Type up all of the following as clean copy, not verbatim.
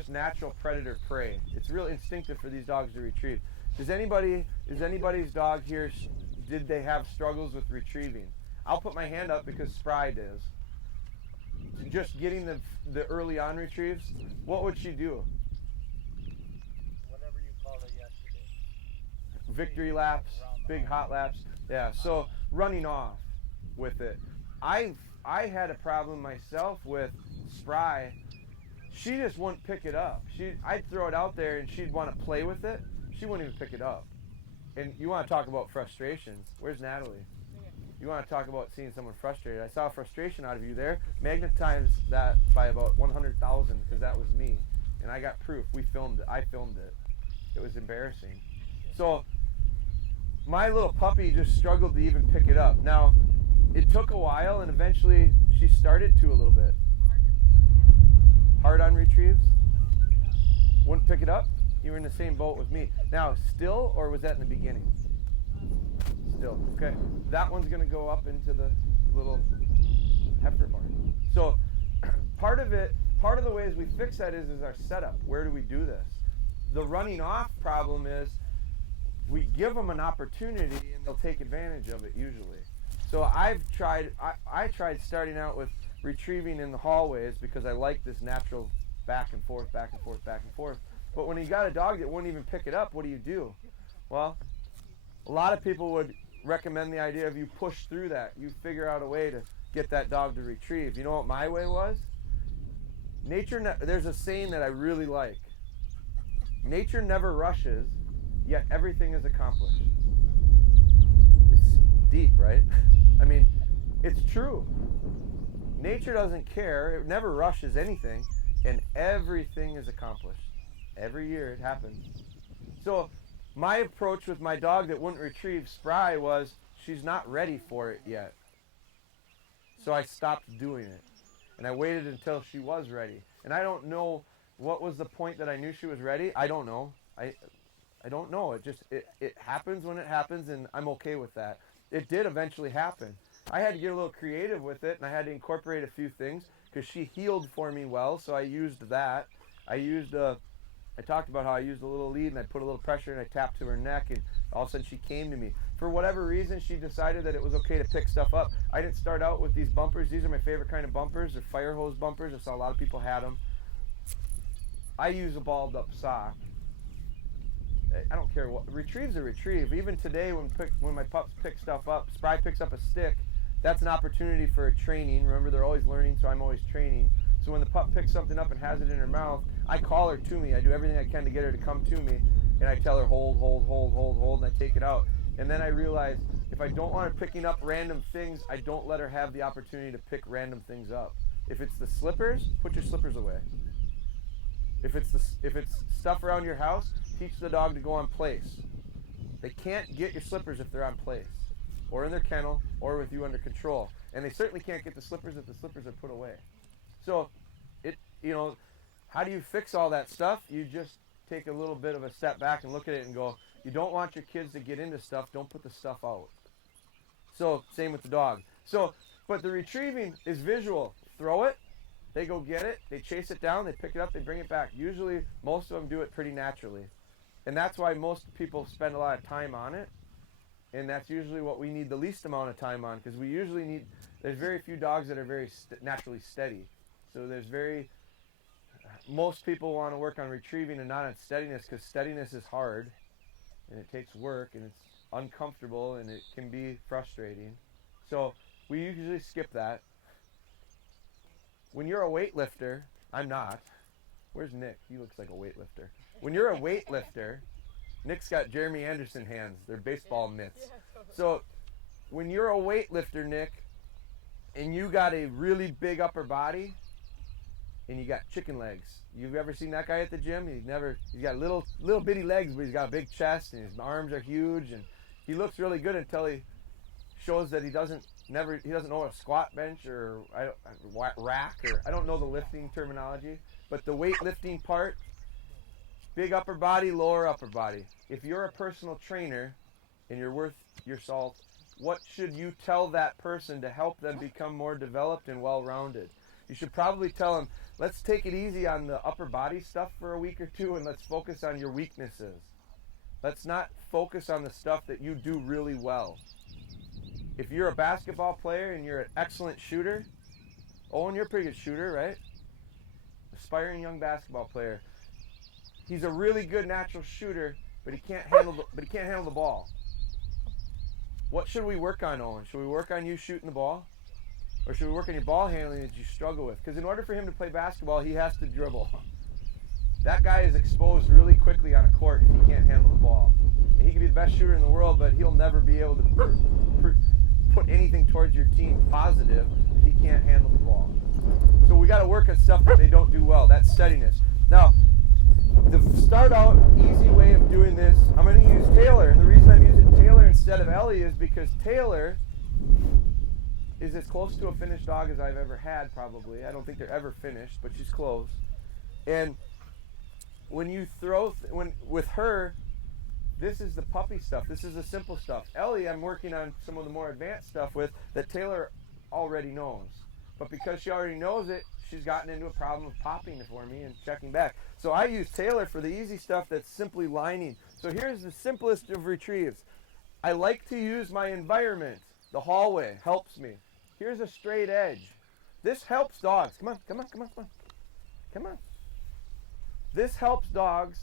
just natural predator-prey. It's real instinctive for these dogs to retrieve. Is anybody's dog here, did they have struggles with retrieving? I'll put my hand up because Spry does. Just getting the early on retrieves, what would she do? Whatever you called it yesterday. Victory laps, big hot laps. Yeah, so running off with it. I had a problem myself with Spry. She just wouldn't pick it up. I'd throw it out there and she'd want to play with it. She wouldn't even pick it up. And you want to talk about frustrations. Where's Natalie? You want to talk about seeing someone frustrated. I saw frustration out of you there. Magnetize that by about 100,000 because that was me. And I got proof. We filmed it. I filmed it. It was embarrassing. So my little puppy just struggled to even pick it up. Now, it took a while and eventually she started to a little bit. Hard on retrieves? Wouldn't pick it up? You were in the same boat with me. Now, still, or was that in the beginning? Still. Okay. That one's going to go up into the little heifer barn. So part of the ways we fix that is our setup. Where do we do this? The running off problem is we give them an opportunity and they'll take advantage of it usually. So I tried starting out with retrieving in the hallways because I like this natural back and forth, back and forth, back and forth. But when you got a dog that won't even pick it up, what do? Well, a lot of people would recommend the idea of you push through that. You figure out a way to get that dog to retrieve. You know what my way was? There's a saying that I really like. Nature never rushes, yet everything is accomplished. It's deep, right? I mean, it's true. Nature doesn't care. It never rushes anything, and everything is accomplished. Every year it happens. So my approach with my dog that wouldn't retrieve Spry was she's not ready for it yet. So I stopped doing it. And I waited until she was ready. And I don't know what was the point that I knew she was ready. I don't know. I don't know. It happens when it happens, and I'm okay with that. It did eventually happen. I had to get a little creative with it, and I had to incorporate a few things because she healed for me well, so I used that. I talked about how I used a little lead and I put a little pressure and I tapped to her neck and all of a sudden she came to me. For whatever reason, she decided that it was okay to pick stuff up. I didn't start out with these bumpers. These are my favorite kind of bumpers. They're fire hose bumpers. I saw a lot of people had them. I use a balled up sock. I don't care what. Retrieve's a retrieve. Even today when my pups pick stuff up, Spry picks up a stick, that's an opportunity for a training. Remember, they're always learning, so I'm always training. So when the pup picks something up and has it in her mouth, I call her to me. I do everything I can to get her to come to me. And I tell her, hold, hold, hold, hold, hold, and I take it out. And then I realize if I don't want her picking up random things, I don't let her have the opportunity to pick random things up. If it's the slippers, put your slippers away. If it's stuff around your house, teach the dog to go on place. They can't get your slippers if they're on place, or in their kennel, or with you under control. And they certainly can't get the slippers if the slippers are put away. So, how do you fix all that stuff? You just take a little bit of a step back and look at it and go, you don't want your kids to get into stuff, don't put the stuff out. So, same with the dog. So, but the retrieving is visual. Throw it, they go get it, they chase it down, they pick it up, they bring it back. Usually, most of them do it pretty naturally. And that's why most people spend a lot of time on it. And that's usually what we need the least amount of time on, because there's very few dogs that are very naturally steady. So most people want to work on retrieving and not on steadiness, because steadiness is hard and it takes work and it's uncomfortable and it can be frustrating. So we usually skip that. When you're a weightlifter, I'm not. Where's Nick? He looks like a weightlifter. When you're a weightlifter, Nick's got Jeremy Anderson hands. They're baseball mitts. So when you're a weightlifter, Nick, and you got a really big upper body, and you got chicken legs. You've ever seen that guy at the gym? He's got little bitty legs, but he's got a big chest, and his arms are huge, and he looks really good until he shows that he doesn't know what a squat bench or rack, or I don't know the lifting terminology, but the weightlifting part, big upper body, lower upper body. If you're a personal trainer and you're worth your salt, what should you tell that person to help them become more developed and well-rounded? You should probably tell him, let's take it easy on the upper body stuff for a week or two and let's focus on your weaknesses. Let's not focus on the stuff that you do really well. If you're a basketball player and you're an excellent shooter, Owen, you're a pretty good shooter, right? Aspiring young basketball player. He's a really good natural shooter, but he can't handle the ball. What should we work on, Owen? Should we work on you shooting the ball? Or should we work on your ball handling that you struggle with? Because in order for him to play basketball, he has to dribble. That guy is exposed really quickly on a court if he can't handle the ball. And he can be the best shooter in the world, but he'll never be able to put anything towards your team positive if he can't handle the ball. So we got to work on stuff that they don't do well. That's steadiness. Now, the start out easy way of doing this, I'm going to use Taylor. And the reason I'm using Taylor instead of Ellie is because Taylor is as close to a finished dog as I've ever had, probably. I don't think they're ever finished, but she's close. And when you throw, with her, this is the puppy stuff. This is the simple stuff. Ellie, I'm working on some of the more advanced stuff with that Taylor already knows. But because she already knows it, she's gotten into a problem of popping for me and checking back. So I use Taylor for the easy stuff that's simply lining. So here's the simplest of retrieves. I like to use my environment. The hallway helps me. Here's a straight edge. This helps dogs. Come on, come on, come on, come on. Come on. This helps dogs.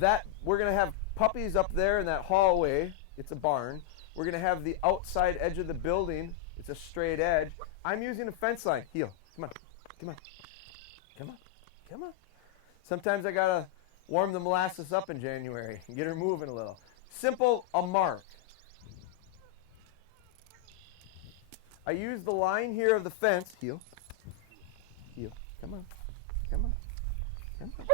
That we're going to have puppies up there in that hallway. It's a barn. We're going to have the outside edge of the building. It's a straight edge. I'm using a fence line. Heel. Come on. Come on. Come on. Come on. Sometimes I got to warm the molasses up in January and get her moving a little. Simple, a mark. I use the line here of the fence. Heel. Heel. Come on. Come on. Come on.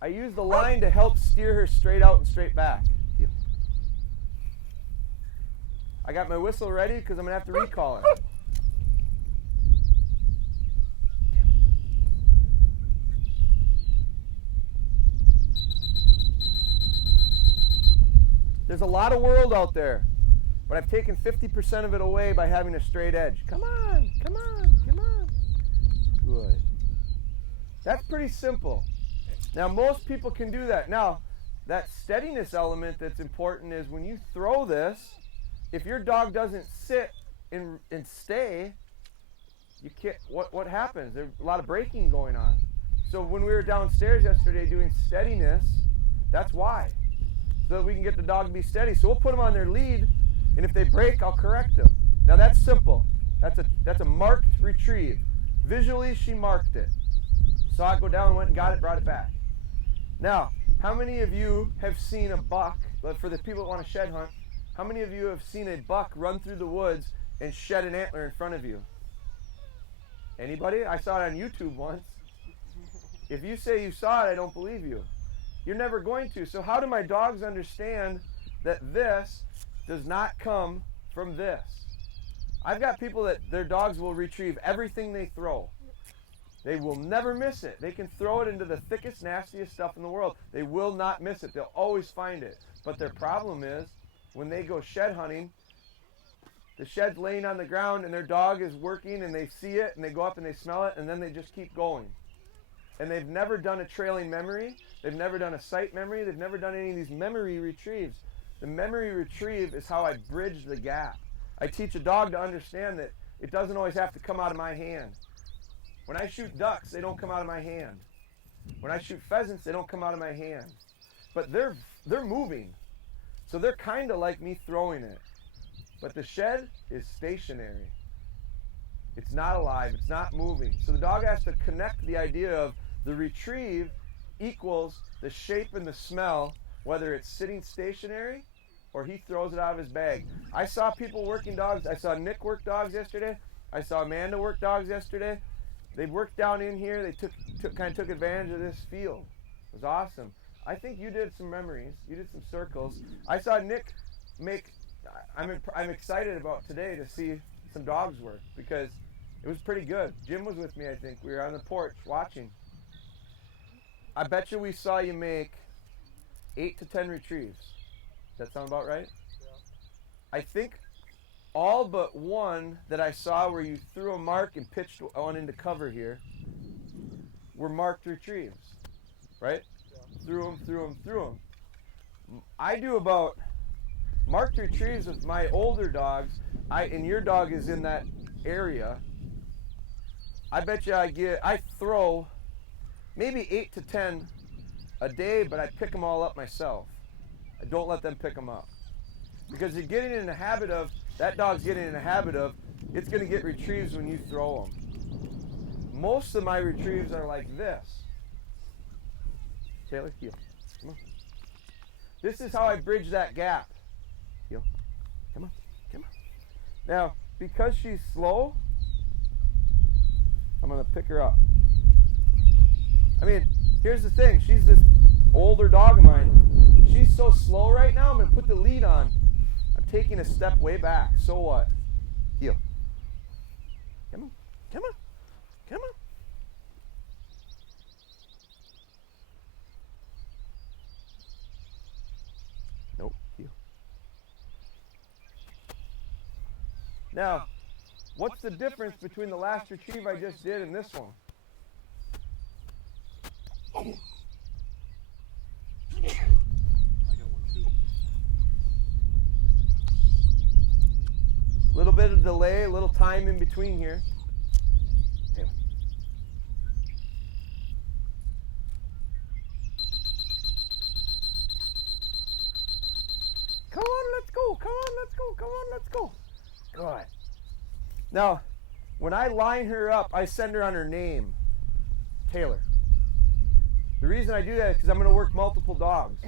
I use the line to help steer her straight out and straight back. Heel. I got my whistle ready because I'm going to have to recall her. There's a lot of world out there, but I've taken 50% of it away by having a straight edge. Come on, come on, come on. Good. That's pretty simple. Now, most people can do that. Now, that steadiness element that's important is when you throw this, if your dog doesn't sit and stay, you can't. What happens? There's a lot of braking going on. So when we were downstairs yesterday doing steadiness, that's why. So that we can get the dog to be steady. So we'll put them on their lead, and if they break, I'll correct them. Now that's simple. That's a marked retrieve. Visually, she marked it. Saw it go down, went and got it, brought it back. Now, how many of you have seen a buck, but for the people that want to shed hunt, how many of you have seen a buck run through the woods and shed an antler in front of you? Anybody? I saw it on YouTube once. If you say you saw it, I don't believe you. You're never going to. So how do my dogs understand that this does not come from this? I've got people that their dogs will retrieve everything they throw. They will never miss it. They can throw it into the thickest, nastiest stuff in the world. They will not miss it. They'll always find it. But their problem is when they go shed hunting, the shed's laying on the ground and their dog is working and they see it and they go up and they smell it and then they just keep going. And they've never done a trailing memory. They've never done a sight memory. They've never done any of these memory retrieves. The memory retrieve is how I bridge the gap. I teach a dog to understand that it doesn't always have to come out of my hand. When I shoot ducks, they don't come out of my hand. When I shoot pheasants, they don't come out of my hand. But they're moving. So they're kind of like me throwing it. But the shed is stationary. It's not alive. It's not moving. So the dog has to connect the idea of the retrieve equals the shape and the smell, whether it's sitting stationary or he throws it out of his bag. I saw people working dogs. I saw Nick work dogs yesterday. I saw Amanda work dogs yesterday. They worked down in here. They took advantage of this field. It was awesome. I think you did some memories. You did some circles. I saw Nick make. I'm excited about today to see some dogs work because it was pretty good. Jim was with me. I think we were on the porch watching. I bet you we saw you make 8 to 10 retrieves. Does that sound about right? Yeah. I think all but one that I saw where you threw a mark and pitched on into cover here were marked retrieves, right? Threw them. I do about marked retrieves with my older dogs. And your dog is in that area. I bet you I throw maybe 8 to 10 a day, but I pick them all up myself. I don't let them pick them up. Because you're getting in the habit of, that dog's getting in the habit of, it's going to get retrieves when you throw them. Most of my retrieves are like this. Taylor, heel. Come on. This is how I bridge that gap. Heel. Come on. Come on. Now, because she's slow, I'm going to pick her up. I mean, here's the thing. She's this older dog of mine. She's so slow right now, I'm going to put the lead on. I'm taking a step way back. So what? Heel. Come on. Come on. Come on. Nope. Heel. Now, what's the difference between the last retrieve I just did and this one? I got one too. A little bit of delay, a little time in between here. Taylor. Come on, let's go. Come on, let's go. Come on, let's go. Good. Now, when I line her up, I send her on her name, Taylor. The reason I do that is because I'm going to work multiple dogs.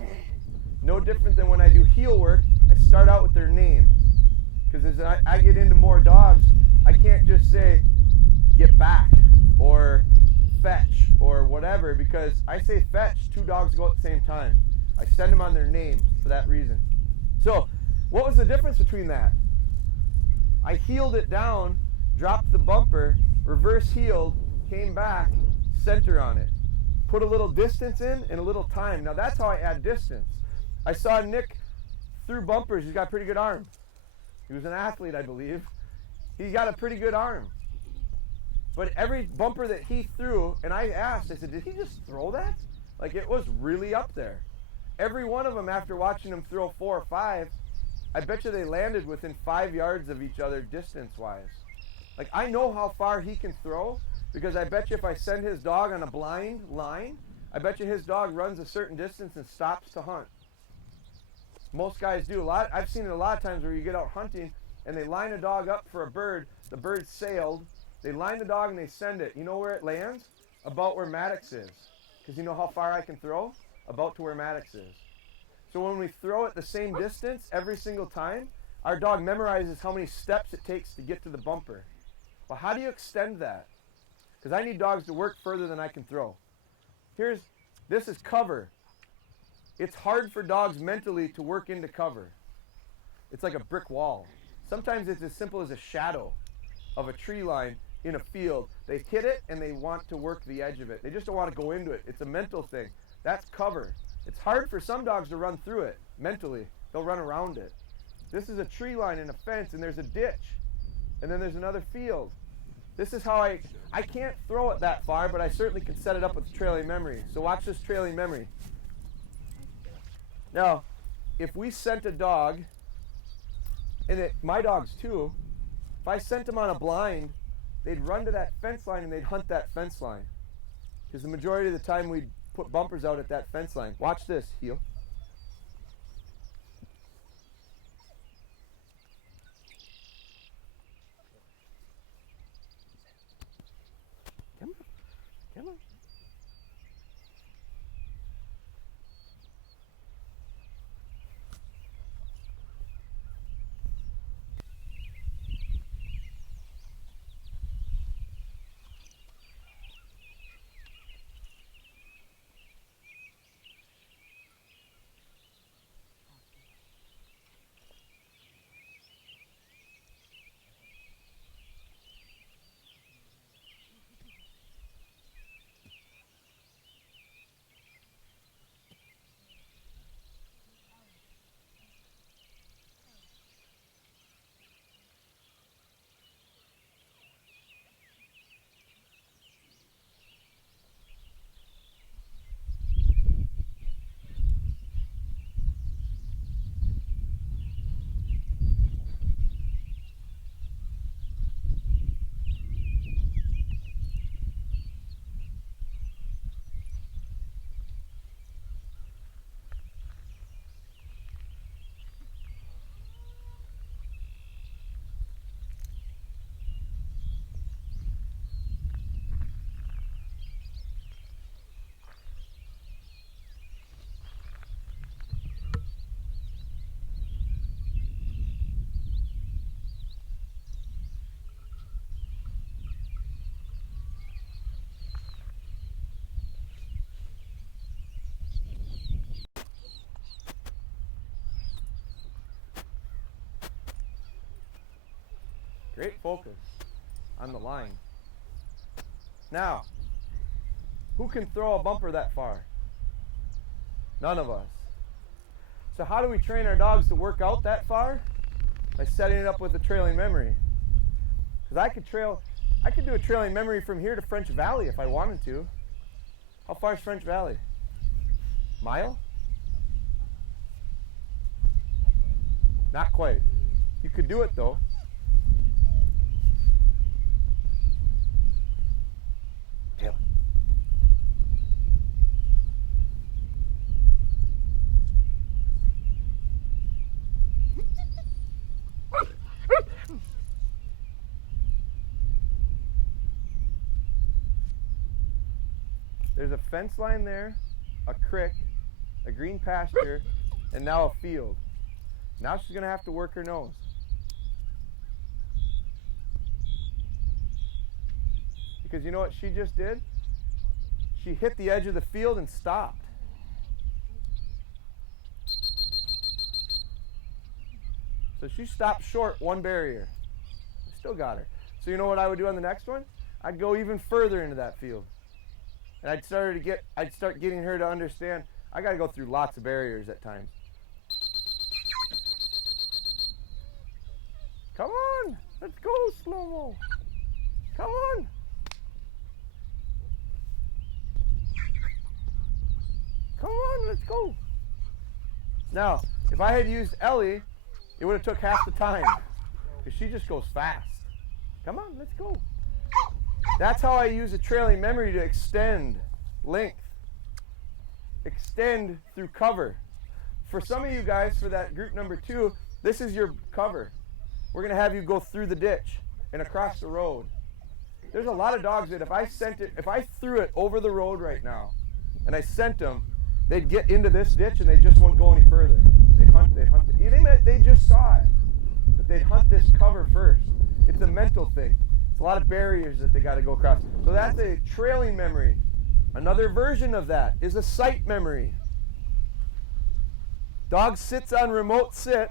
No different than when I do heel work, I start out with their name. Because as I get into more dogs, I can't just say, get back, or fetch, or whatever, because I say fetch, 2 dogs go at the same time. I send them on their name for that reason. So, what was the difference between that? I heeled it down, dropped the bumper, reverse heeled, came back, center on it. Put a little distance in and a little time. Now that's how I add distance. I saw Nick threw bumpers. He's got a pretty good arm. He was an athlete, I believe. He's got a pretty good arm. But every bumper that he threw, and I asked, I said, did he just throw that? Like, it was really up there. Every one of them, after watching him throw 4 or 5, I bet you they landed within 5 yards of each other distance-wise. Like, I know how far he can throw, because I bet you if I send his dog on a blind line, I bet you his dog runs a certain distance and stops to hunt. Most guys do. I've seen it a lot of times where you get out hunting and they line a dog up for a bird. The bird sailed. They line the dog and they send it. You know where it lands? About where Maddox is. Because you know how far I can throw? About to where Maddox is. So when we throw it the same distance every single time, our dog memorizes how many steps it takes to get to the bumper. Well, how do you extend that? Because I need dogs to work further than I can throw. This is cover. It's hard for dogs mentally to work into cover. It's like a brick wall. Sometimes it's as simple as a shadow of a tree line in a field. They hit it and they want to work the edge of it. They just don't want to go into it. It's a mental thing. That's cover. It's hard for some dogs to run through it mentally. They'll run around it. This is a tree line and a fence, and there's a ditch. And then there's another field. This is how I can't throw it that far, but I certainly can set it up with trailing memory. So watch this trailing memory. Now, if we sent a dog, and my dogs too, if I sent them on a blind, they'd run to that fence line and they'd hunt that fence line. Because the majority of the time we'd put bumpers out at that fence line. Watch this, heel. Come on, come on. Great focus on the line. Now, who can throw a bumper that far? None of us. So how do we train our dogs to work out that far? By setting it up with a trailing memory. Because I could do a trailing memory from here to French Valley if I wanted to. How far is French Valley? Mile? Not quite. You could do it though. Tail. There's a fence line there, a creek, a green pasture, and now a field. Now she's going to have to work her nose. Because you know what she just did? She hit the edge of the field and stopped. So she stopped short one barrier. Still got her. So you know what I would do on the next one? I'd go even further into that field. And I'd start getting her to understand I got to go through lots of barriers at times. Come on, let's go slow-mo. Come on. Come on, let's go. Now, if I had used Ellie, it would have took half the time because she just goes fast. Come on, let's go. That's how I use a trailing memory to extend length. Extend through cover. For some of you guys, for that group number 2, this is your cover. We're going to have you go through the ditch and across the road. There's a lot of dogs that if I threw it over the road right now and I sent them, they'd get into this ditch and they just won't go any further. They'd hunt it. They just saw it. But they'd hunt this cover first. It's a mental thing. It's a lot of barriers that they got to go across. So that's a trailing memory. Another version of that is a sight memory. Dog sits on remote sit.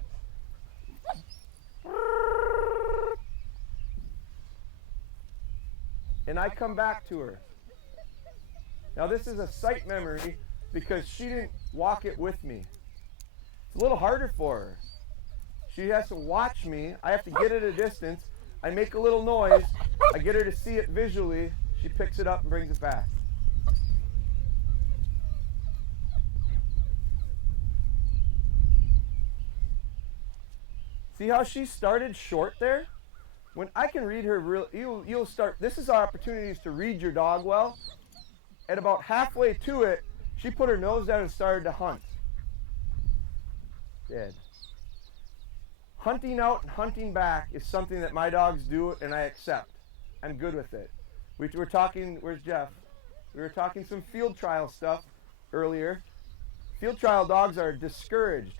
And I come back to her. Now this is a sight memory because she didn't walk it with me. It's a little harder for her. She has to watch me. I have to get at a distance. I make a little noise. I get her to see it visually. She picks it up and brings it back. See how she started short there? When I can read her, you'll start. This is opportunities to read your dog well. At about halfway to it, she put her nose down and started to hunt. Dead. Hunting out and hunting back is something that my dogs do and I accept. I'm good with it. We were talking, where's Jeff? We were talking some field trial stuff earlier. Field trial dogs are discouraged.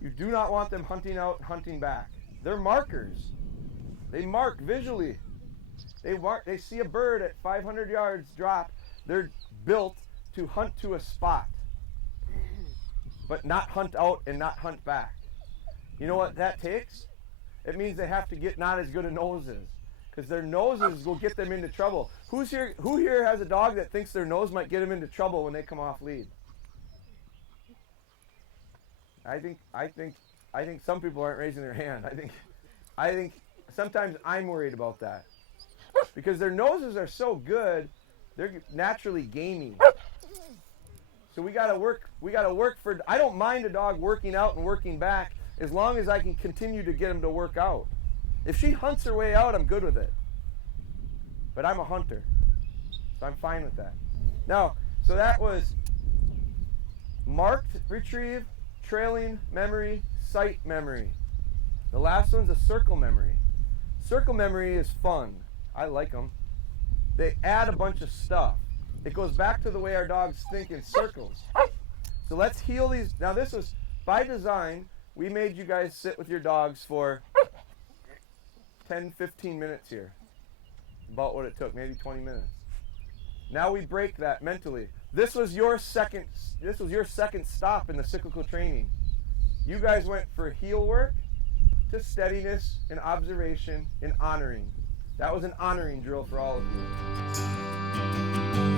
You do not want them hunting out and hunting back. They're markers. They mark visually. They see a bird at 500 yards drop. They're built to hunt to a spot, but not hunt out and not hunt back. You know what that takes? It means they have to get not as good a noses, because their noses will get them into trouble. Who here has a dog that thinks their nose might get them into trouble when they come off lead? I think some people aren't raising their hand. I think sometimes I'm worried about that. Because their noses are so good, they're naturally gamey. So we gotta work for, I don't mind a dog working out and working back as long as I can continue to get him to work out. If she hunts her way out, I'm good with it. But I'm a hunter, so I'm fine with that. Now, so that was marked retrieve, trailing memory, sight memory. The last one's a circle memory. Circle memory is fun. I like them. They add a bunch of stuff. It goes back to the way our dogs think in circles. So let's heal these. Now this was by design. We made you guys sit with your dogs for 10, 15 minutes here. About what it took, maybe 20 minutes. Now we break that mentally. This was your second stop in the cyclical training. You guys went for heel work. to steadiness and observation and honoring. That was an honoring drill for all of you.